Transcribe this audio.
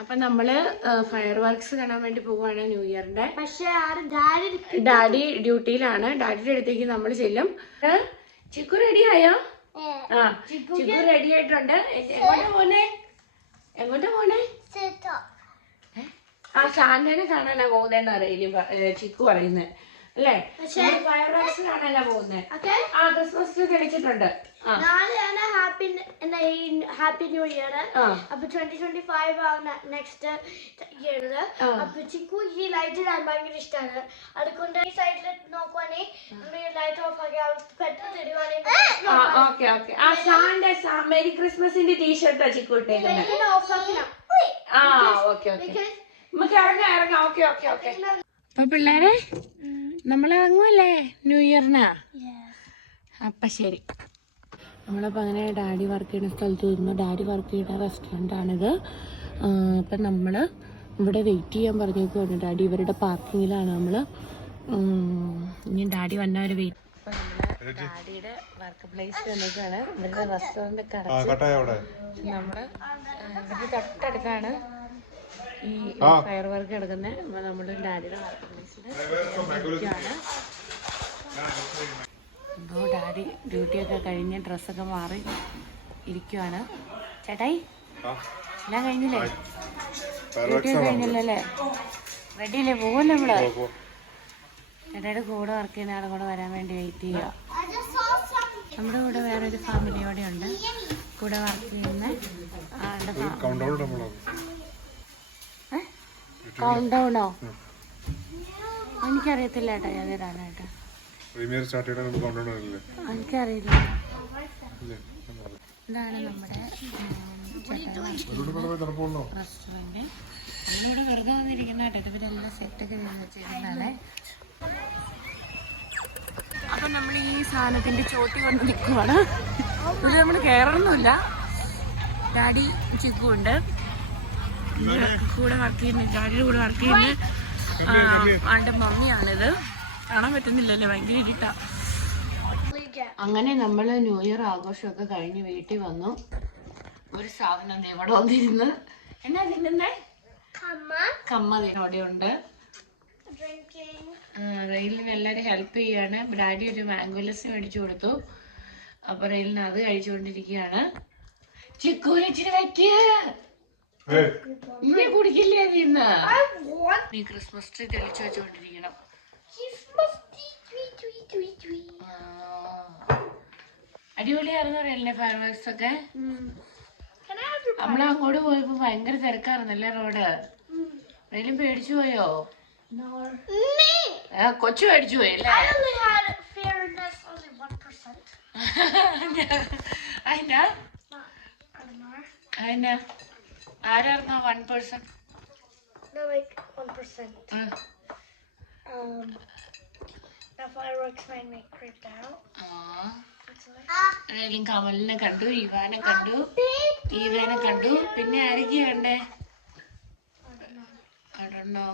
അപ്പൊ നമ്മൾ fire works കാണാൻ വേണ്ടി പോവുകയാണ് ന്യൂ ഇയറിന്റെ. പക്ഷേ ഡാഡി ഡ്യൂട്ടിയിലാണ്. ഡാഡിയുടെ അടുത്തേക്ക് നമ്മൾ ചെല്ലും. ചിക്കു റെഡി ആയോ? ആ ചിക്കു റെഡി ആയിട്ടുണ്ട്. എങ്ങോട്ടാ പോന്നെ എങ്ങോട്ടാ പോണേ? ആ ഷാൻഡനെ കാണാനാ പോകുന്നതെന്ന് അറിയില്ല ചിക്കു പറയുന്നത് അല്ലേ? ഫയർ വർക്ക്സ് കാണാനാ പോകുന്നത് ഓക്കെ. ആ ക്രിസ്മസ് ട്രീ തെളിച്ചിട്ടുണ്ട് ആ. നാളെയാണ് ഹാപ്പി ഹാപ്പി ന്യൂ ഇയർ അപ്പൊ ട്വന്റി ട്വന്റി ഫൈവ് ആണ് നെക്സ്റ്റ് ഇയർ. അപ്പൊ ചിക്കു ഈ ലൈറ്റ് ഇടാൻ ഭയങ്കര ഇഷ്ടമാണ് അതുകൊണ്ട് ഈ സൈഡിൽ നോക്കുവാണെങ്കിൽ ലൈറ്റ് ഓഫ് ആക്കി പെട്ടെന്ന് തരുവാണെങ്കിൽ ആ ഓക്കെ ഓക്കെ. ആ ഷാന്റെ മേരി ക്രിസ്മസിന്റെ ടീഷർട്ടാ ചിക്കു ഇട്ടേക്കുന്നത് ഓഫ് ആക്കണം ആ ഓക്കെ ഓക്കെ. നമുക്ക് ഇറങ്ങാം ഇറങ്ങാം. Okay okay okay. അപ്പൊ പിള്ളേരെ നമ്മൾ ഇറങ്ങുമല്ലേ ന്യൂ ഇയറിനാ അപ്പൊ ശരി. നമ്മളപ്പോൾ അങ്ങനെ ഡാഡി വർക്ക് ചെയ്യുന്ന സ്ഥലത്ത് ഇരുന്നു ഡാഡി വർക്ക് ചെയ്യുന്ന റെസ്റ്റോറന്റ് ആണിത്. അപ്പം നമ്മൾ ഇവിടെ വെയിറ്റ് ചെയ്യാൻ പറഞ്ഞേക്കുവാണ്. ഡാഡി ഇവരുടെ പാർക്കിങ്ങിലാണ് നമ്മൾ ഇനി ഡാഡി വന്നവർ വെയിറ്റ് ഡാഡിയുടെ വർക്ക് പ്ലേസ് വന്നിട്ടാണ് ഇവരുടെ റെസ്റ്റോറന്റ് ഒക്കെ തൊട്ടടുത്താണ്. ഈ ഫയർ വർക്ക് എടുക്കുന്ന നമ്മുടെ ഡാഡിയുടെ എന്തോ ഡാഡി ഡ്യൂട്ടിയൊക്കെ കഴിഞ്ഞ് ഡ്രസ്സൊക്കെ മാറി ഇരിക്കുവാണ്. ചേട്ടായി എല്ലാം കഴിഞ്ഞില്ലേ? ഡ്യൂട്ടിയൊക്കെ കഴിഞ്ഞല്ലോ അല്ലേ? റെഡി അല്ലേ? പോകുമല്ലോ നമ്മൾ? ചേട്ടായുടെ കൂടെ വർക്ക് ചെയ്യുന്ന ആളും കൂടെ വരാൻ വേണ്ടി വെയിറ്റ് ചെയ്യുക. നമ്മുടെ കൂടെ വേറൊരു ഫാമിലിയോടെ ഉണ്ട് കൂടെ വർക്ക് ചെയ്യുന്ന ആളുടെ കൗണ്ട് ഡൗണോ എനിക്കറിയത്തില്ല ഏട്ടാ ഏതിടാനായിട്ട് പ്രീമിയർ സ്റ്റാർട്ട് ചെയ്താൽ നമുക്ക് കൗണ്ട് അല്ലേ എനിക്കറിയില്ല. ഇതാണ് നമ്മുടെ റെസ്റ്റോറന്റ്. നമ്മളിവിടെ വെറുതെ വന്നിരിക്കുന്ന കേട്ടോ. ഇവരെല്ലാം സെറ്റൊക്കെ വെച്ചിരുന്നാണ് അപ്പൊ നമ്മൾ ഈ സാധനത്തിന്റെ ചോട്ടി വന്ന് നിൽക്കുവാണ് ഇത് നമ്മൾ കയറണമെന്നില്ല ഡാഡി ചിക്കു ഉണ്ട് കൂടെ വർക്ക് ചെയ്യുന്ന ഡാഡിയുടെ കൂടെ വർക്ക് ചെയ്യുന്ന ആളുടെ മമ്മിയാണിത്. കാണാൻ പറ്റുന്നില്ലല്ലേ? ഭയങ്കര ഇരുട്ടാ. അങ്ങനെ നമ്മൾ ന്യൂ ഇയർ ആഘോഷമൊക്കെ കഴിഞ്ഞ് വീട്ടിൽ വന്നു. ഒരു സാധനം ദേ ഇവിടെ വന്നിരുന്ന്. എന്നാ തിന്നുന്നേ കമ്മ. ദേ അവിടെ ഉണ്ട് റെയിലിന് എല്ലാവരും ഹെൽപ്പ് ചെയ്യാണ്. ഡാഡി ഒരു മാംഗോലസ് മേടിച്ചു കൊടുത്തു. അപ്പൊ റെയിലിന് അത് കഴിച്ചുകൊണ്ടിരിക്കുകയാണ്. ചിക്കൂന് ഇച്ചിരി വെക്ക്. കുടിക്കില്ലേ നിന്ന് നീ ക്രിസ്മസ് ട്രീ തെളിച്ചു വെച്ചോണ്ടിരിക്കണം. അടിപൊളിയായിരുന്നു അറിയല്ലേ ഫയർ വർക്ക്സ് ഒക്കെ? നമ്മൾ അങ്ങോട്ട് പോയപ്പോ ഭയങ്കര തിരക്കായിരുന്നല്ലേ റോഡ്? റെയിലും പേടിച്ചു പോയോ? കൊച്ചു പേടിച്ചു പോയി അല്ലേ അതിന്റെ അതിനാ ആരായിരുന്നു one person No, like one percent. Um, the fireworks made me creeped out. That's why. റെയിലും കമലിനെ കണ്ടു ഇവാനെ കണ്ടു ഈവേനെ കണ്ടു പിന്നെ ആരൊക്കെയാ കണ്ടേ അടണോ